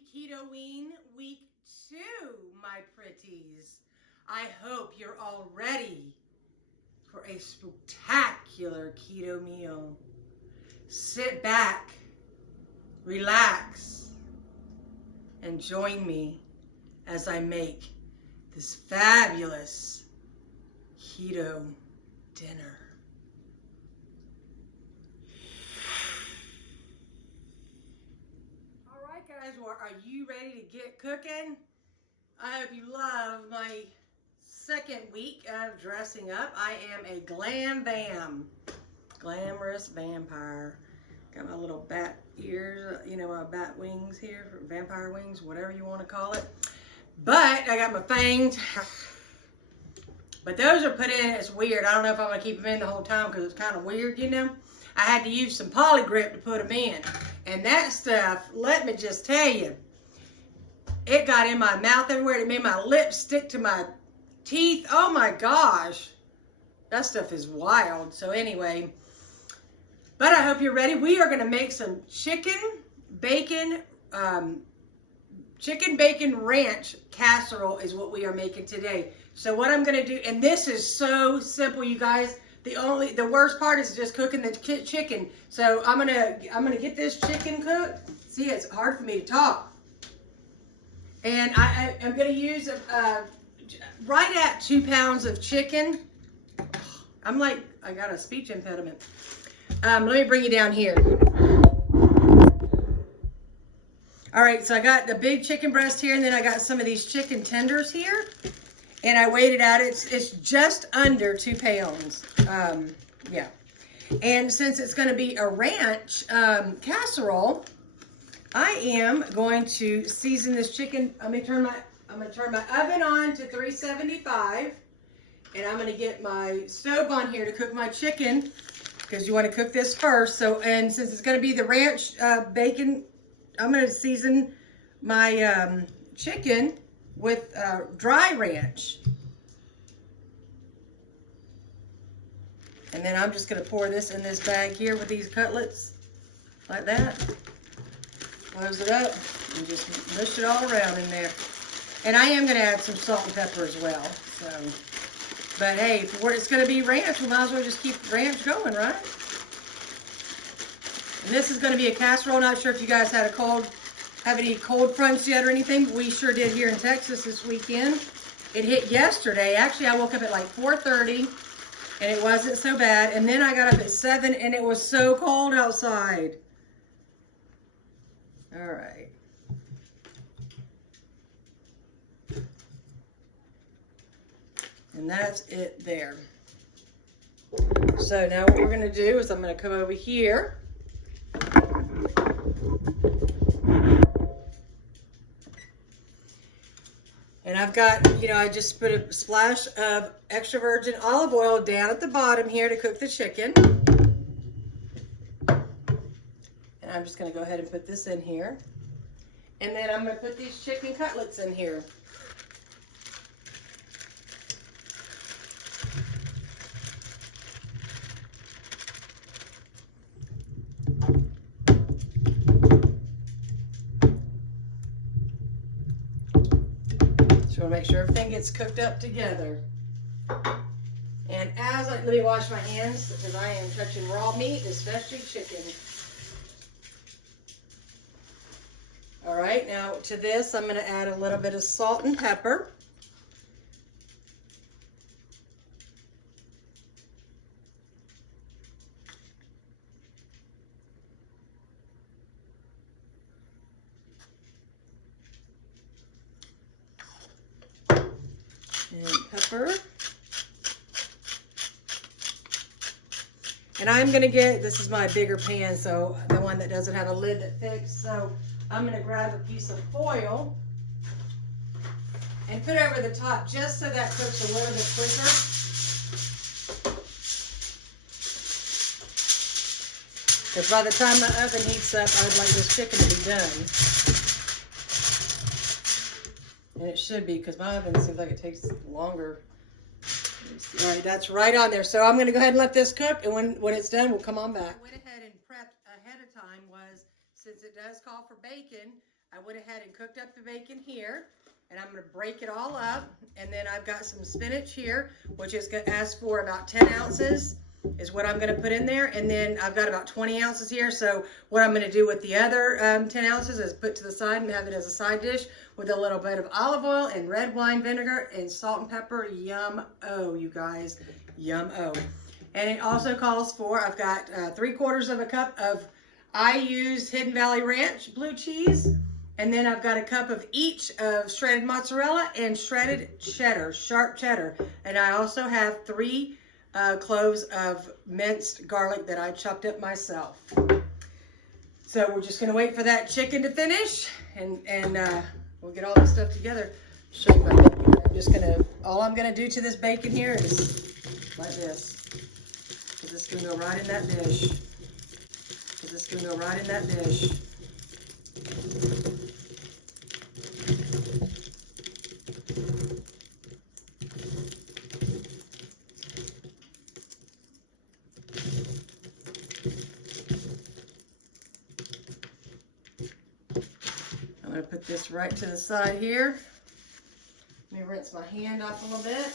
Happy Keto-ween week 2, my pretties. I hope you're all ready for a spectacular keto meal. Sit back, relax, and join me as I make this fabulous keto dinner. Guys, well, are you ready to get cooking? I hope you love my second week of dressing up. I am a glamorous vampire. Got my little bat ears, you know, my bat wings here, vampire wings, whatever you want to call it. But I got my fangs. But those are put in, it's weird. I don't know if I'm going to keep them in the whole time because it's kind of weird, you know. I had to use some poly grip to put them in. And that stuff, let me just tell you, it got in my mouth everywhere. It made my lips stick to my teeth. Oh my gosh. That stuff is wild. So anyway, but I hope you're ready. We are going to make some chicken bacon ranch casserole is what we are making today. So what I'm going to do, and this is so simple, you guys. The worst part is just cooking the chicken. So I'm gonna get this chicken cooked. See, it's hard for me to talk. And I'm gonna use right at 2 pounds of chicken. I'm like, I got a speech impediment. Let me bring you down here. All right, so I got the big chicken breast here, and then I got some of these chicken tenders here. And I weighed it out. It's just under 2 pounds. Yeah. And since it's going to be a ranch casserole, I am going to season this chicken. I'm going to turn my oven on to 375, and I'm going to get my stove on here to cook my chicken because you want to cook this first. So, and since it's going to be the ranch bacon, I'm going to season my chicken with dry ranch. And then I'm just going to pour this in this bag here with these cutlets, like that. Close it up and just mush it all around in there. And I am going to add some salt and pepper as well. So, but hey, if it's going to be ranch, we might as well just keep ranch going, right? And this is going to be a casserole. Not sure if you guys have any cold fronts yet or anything, but we sure did here in Texas this weekend. It hit yesterday. Actually, I woke up at like 4:30, and it wasn't so bad. And then I got up at 7, and it was so cold outside. All right. And that's it there. So now what we're going to do is I'm going to come over here. And I've got, you know, I just put a splash of extra virgin olive oil down at the bottom here to cook the chicken. And I'm just going to go ahead and put this in here. And then I'm going to put these chicken cutlets in here. So make sure everything gets cooked up together. And let me wash my hands because I am touching raw meat, especially chicken. All right, now to this, I'm going to add a little bit of salt and pepper. And pepper. And I'm going to get, this is my bigger pan, so the one that doesn't have a lid that fits. So I'm going to grab a piece of foil and put it over the top just so that cooks a little bit quicker. Because by the time the oven heats up, I would like this chicken to be done. And it should be, because my oven seems like it takes longer. All right, that's right on there. So I'm going to go ahead and let this cook, and when it's done, we'll come on back. I went ahead and prepped ahead of time since it does call for bacon, I went ahead and cooked up the bacon here, and I'm going to break it all up. And then I've got some spinach here, which is going to ask for about 10 ounces is what I'm going to put in there. And then I've got about 20 ounces here. So what I'm going to do with the other 10 ounces is put to the side and have it as a side dish with a little bit of olive oil and red wine vinegar and salt and pepper. Yum-o, you guys. Yum-o. And it also calls for, I've got 3/4 of a cup of, I use Hidden Valley Ranch blue cheese. And then I've got a cup of each of shredded mozzarella and shredded cheddar, sharp cheddar. And I also have 3 cloves of minced garlic that I chopped up myself. So we're just gonna wait for that chicken to finish, and we'll get all this stuff together. Show you my bacon. I'm just gonna, all I'm gonna do to this bacon here is like this. Cause it's gonna go right in that dish. Cause it's gonna go right in that dish. I'm going to put this right to the side here. Let me rinse my hand off a little bit.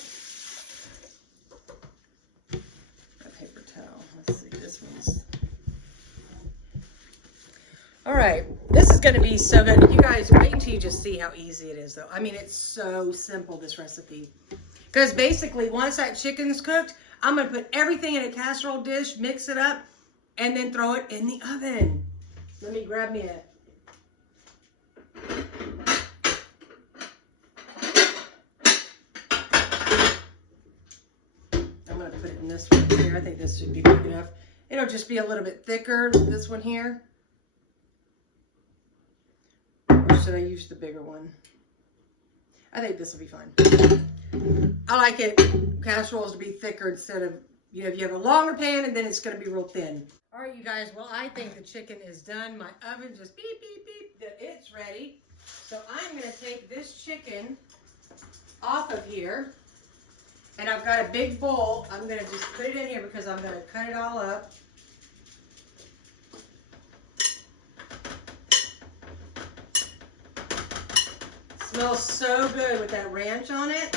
A paper towel. Let's see, this one's... All right, this is going to be so good. You guys, wait until you just see how easy it is, though. I mean, it's so simple, this recipe. Because basically, once that chicken's cooked, I'm going to put everything in a casserole dish, mix it up, and then throw it in the oven. Let me grab me a... I'm going to put it in this one here. I think this should be big enough. It'll just be a little bit thicker, this one here. Or should I use the bigger one? I think this will be fine. I like it, casseroles to be thicker instead of, you know, if you have a longer pan and then it's going to be real thin. All right, you guys, well, I think the chicken is done. My oven just beep, beep, beep, that it's ready. So I'm going to take this chicken off of here. And I've got a big bowl. I'm going to just put it in here because I'm going to cut it all up. Smells so good with that ranch on it.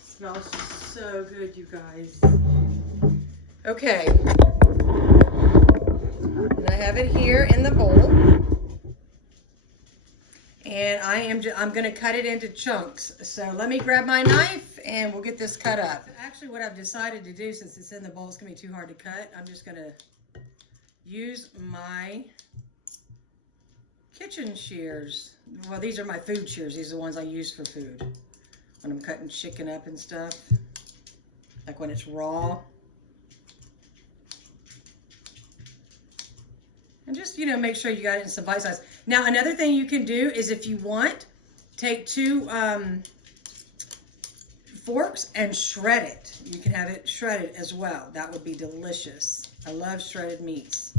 Smells so good, you guys. Okay. And I have it here in the bowl. And I'm going to cut it into chunks. So let me grab my knife and we'll get this cut up. Actually, what I've decided to do, since it's in the bowl, it's going to be too hard to cut. I'm just going to use my kitchen shears. Well, these are my food shears. These are the ones I use for food. When I'm cutting chicken up and stuff. Like when it's raw. And just, you know, make sure you got it in some bite size. Now, another thing you can do is if you want, take 2 forks and shred it. You can have it shredded as well. That would be delicious. I love shredded meats.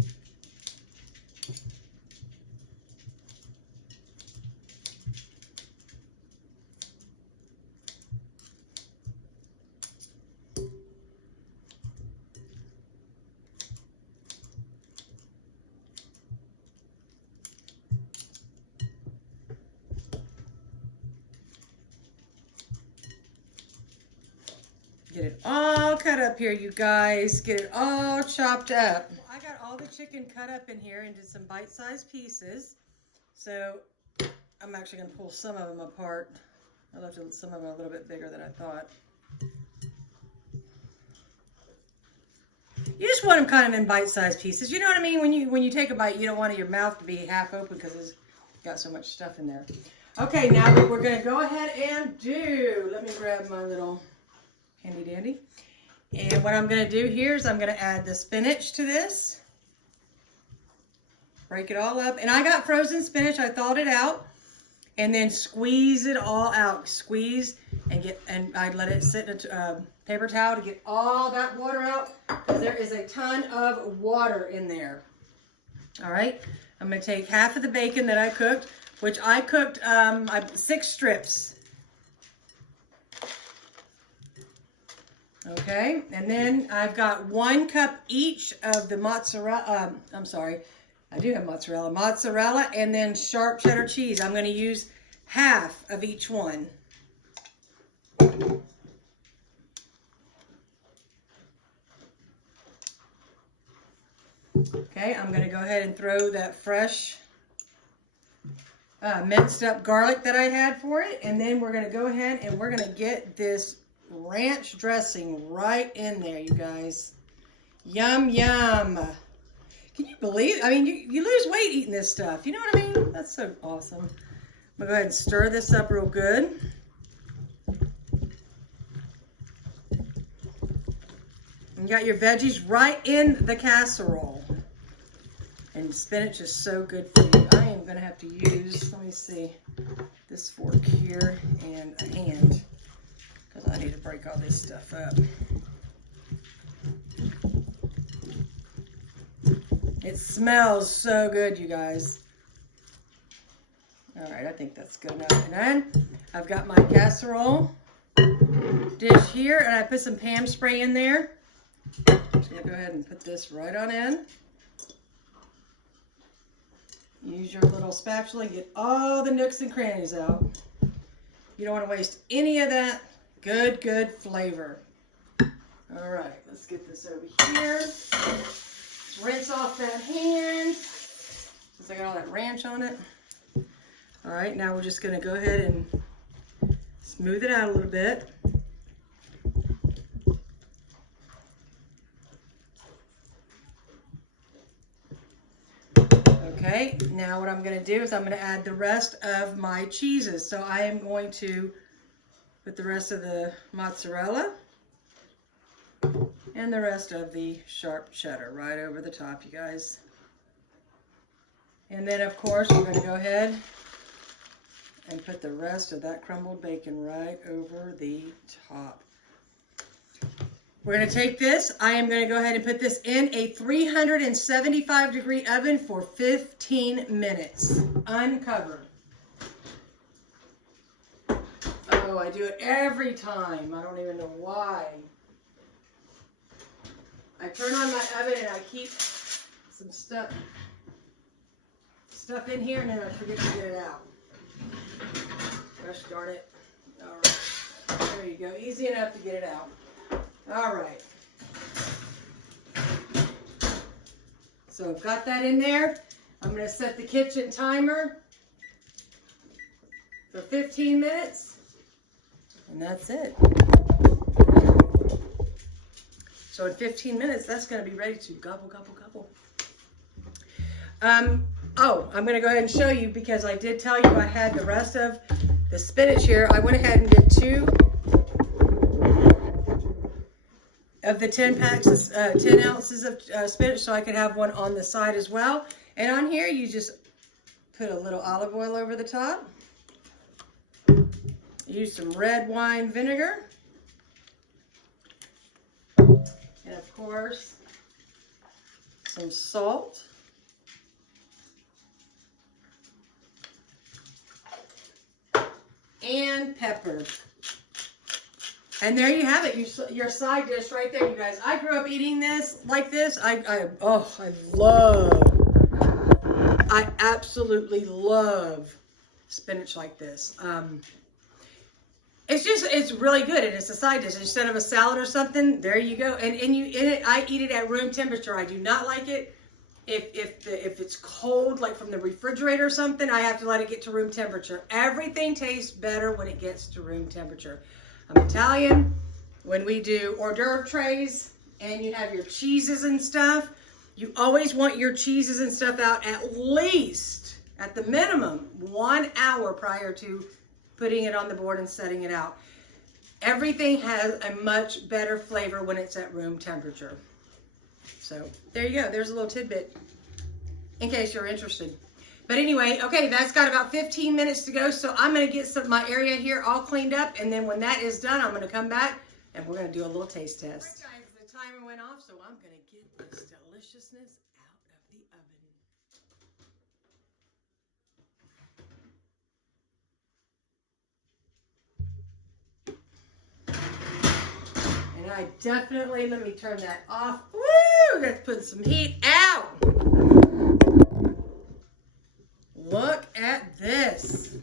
Get it all cut up here, you guys. Get it all chopped up. I got all the chicken cut up in here into some bite-sized pieces. So I'm actually going to pull some of them apart. I left some of them a little bit bigger than I thought. You just want them kind of in bite-sized pieces. You know what I mean? When you take a bite, you don't want your mouth to be half open because it's got so much stuff in there. Okay, now what we're going to go ahead and do, let me grab my little handy dandy. And what I'm going to do here is I'm going to add the spinach to this. Break it all up. And I got frozen spinach. I thawed it out. And then squeeze it all out. Squeeze and I let it sit in a paper towel to get all that water out. Because there is a ton of water in there. All right. I'm going to take half of the bacon that I cooked, which I cooked 6 strips. Okay, and then I've got 1 cup each of the mozzarella, I do have mozzarella. Mozzarella and then sharp cheddar cheese. I'm going to use half of each one. Okay, I'm going to go ahead and throw that fresh minced up garlic that I had for it. And then we're going to go ahead and we're going to get this ranch dressing right in there, you guys. Yum, yum. Can you believe it? I mean, you lose weight eating this stuff. You know what I mean? That's so awesome. I'm going to go ahead and stir this up real good. You got your veggies right in the casserole. And spinach is so good for you. I am going to have to use, let me see, this fork here and a hand. Because I need to break all this stuff up. It smells so good, you guys. All right, I think that's good enough. And then I've got my casserole dish here, and I put some Pam spray in there. I'm just going to go ahead and put this right on in. Use your little spatula and get all the nooks and crannies out. You don't want to waste any of that good, good flavor. All right, let's get this over here. Let's rinse off that hand since I got all that ranch on it. All right, now we're just going to go ahead and smooth it out a little bit. Okay, now what I'm going to do is I'm going to add the rest of my cheeses. So I am going to put the rest of the mozzarella and the rest of the sharp cheddar right over the top, you guys. And then, of course, we're going to go ahead and put the rest of that crumbled bacon right over the top. We're going to take this. I am going to go ahead and put this in a 375-degree oven for 15 minutes, uncovered. Oh, I do it every time. I don't even know why. I turn on my oven and I keep some stuff in here and then I forget to get it out. Gosh darn it. All right. There you go. Easy enough to get it out. All right. So I've got that in there. I'm going to set the kitchen timer for 15 minutes. And that's it. So in 15 minutes, that's going to be ready to gobble, gobble, gobble. Oh, I'm going to go ahead and show you because I did tell you I had the rest of the spinach here. I went ahead and did 2 of the 10 ounces of spinach so I could have one on the side as well. And on here, you just put a little olive oil over the top. Use some red wine vinegar. And of course, some salt. And pepper. And there you have it, your side dish right there, you guys. I grew up eating this like this. I absolutely love spinach like this. It's really good, and it's a side dish. Instead of a salad or something, there you go. And I eat it at room temperature. I do not like it if it's cold, like from the refrigerator or something. I have to let it get to room temperature. Everything tastes better when it gets to room temperature. I'm Italian. When we do hors d'oeuvre trays and you have your cheeses and stuff, you always want your cheeses and stuff out at least, at the minimum, 1 hour prior to putting it on the board and setting it out. Everything has a much better flavor when it's at room temperature. So there you go. There's a little tidbit in case you're interested. But anyway, okay, that's got about 15 minutes to go. So I'm going to get my area here all cleaned up. And then when that is done, I'm going to come back and we're going to do a little taste test. All right, guys, the timer went off, so I'm going to get this deliciousness out of the oven. And I definitely, let me turn that off. Woo! Let's put some heat out. at this.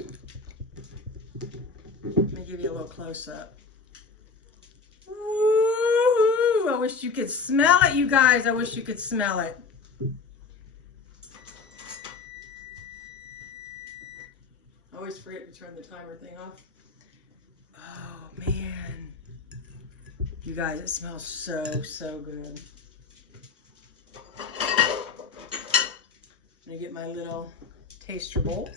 Let me give you a little close up. Ooh, I wish you could smell it, you guys. I wish you could smell it. I always forget to turn the timer thing off. Oh, man. You guys, it smells so, so good. I'm going to get my little taster bowl.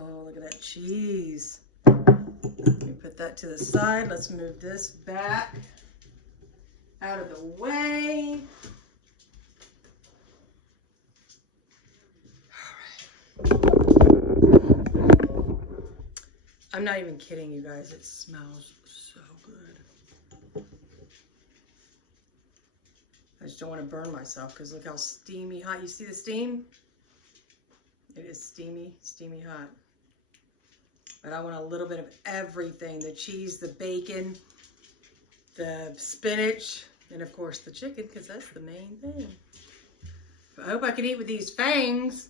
Oh, look at that cheese. Let me put that to the side. Let's move this back out of the way. I'm not even kidding you guys. It smells so good. I just don't want to burn myself because look how steamy hot. You see the steam? It is steamy, steamy hot. But I want a little bit of everything. The cheese, the bacon, the spinach, and of course the chicken because that's the main thing. I hope I can eat with these fangs.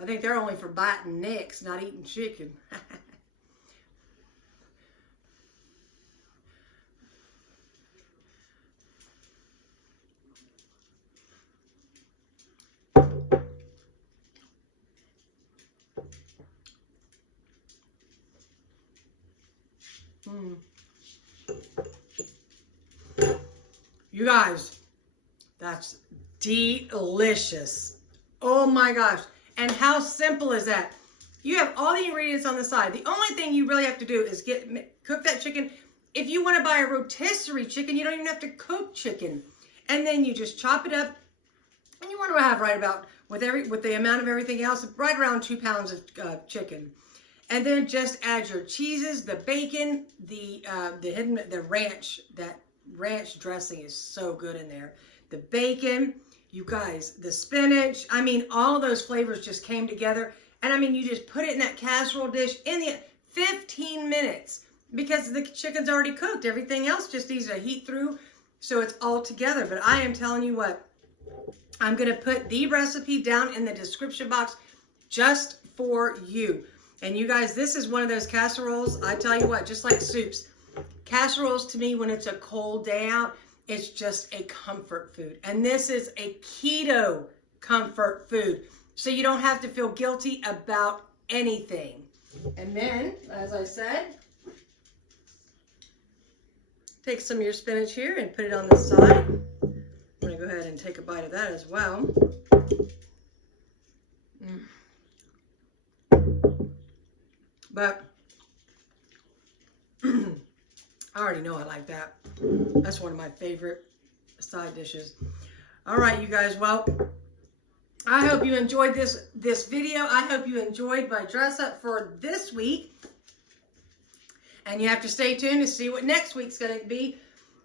I think they're only for biting necks, not eating chicken. You guys, that's delicious. Oh my gosh. And how simple is that? You have all the ingredients on the side. The only thing you really have to do is cook that chicken. If you want to buy a rotisserie chicken, you don't even have to cook chicken. And then you just chop it up. And you want to have right about, with the amount of everything else, right around 2 pounds of chicken. And then just add your cheeses, the bacon, the ranch. That ranch dressing is so good in there. The bacon. You guys, the spinach, I mean, all those flavors just came together. And I mean, you just put it in that casserole dish in the 15 minutes because the chicken's already cooked. Everything else just needs to heat through so it's all together. But I am telling you what, I'm going to put the recipe down in the description box just for you. And you guys, this is one of those casseroles. I tell you what, just like soups, casseroles to me when it's a cold day out, it's just a comfort food. And this is a keto comfort food. So you don't have to feel guilty about anything. And then, as I said, take some of your spinach here and put it on the side. I'm going to go ahead and take a bite of that as well. But I already know I like that. That's one of my favorite side dishes. All right, you guys. Well, I hope you enjoyed this video. I hope you enjoyed my dress up for this week. And you have to stay tuned to see what next week's going to be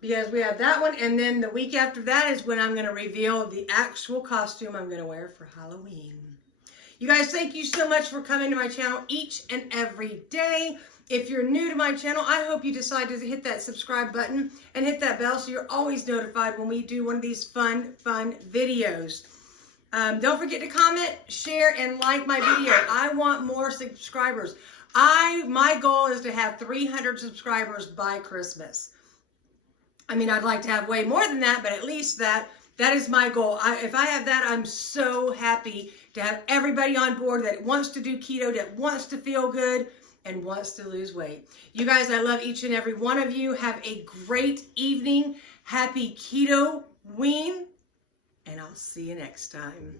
because we have that one. And then the week after that is when I'm going to reveal the actual costume I'm going to wear for Halloween. You guys, thank you so much for coming to my channel each and every day. If you're new to my channel, I hope you decide to hit that subscribe button and hit that bell so you're always notified when we do one of these fun videos. Don't forget to comment, share, and like my video. I want more subscribers. My goal is to have 300 subscribers by Christmas. I mean, I'd like to have way more than that, but at least that is my goal. If I have that, I'm so happy to have everybody on board that wants to do keto, that wants to feel good, and wants to lose weight. You guys, I love each and every one of you. Have a great evening. Happy Keto-ween. And I'll see you next time.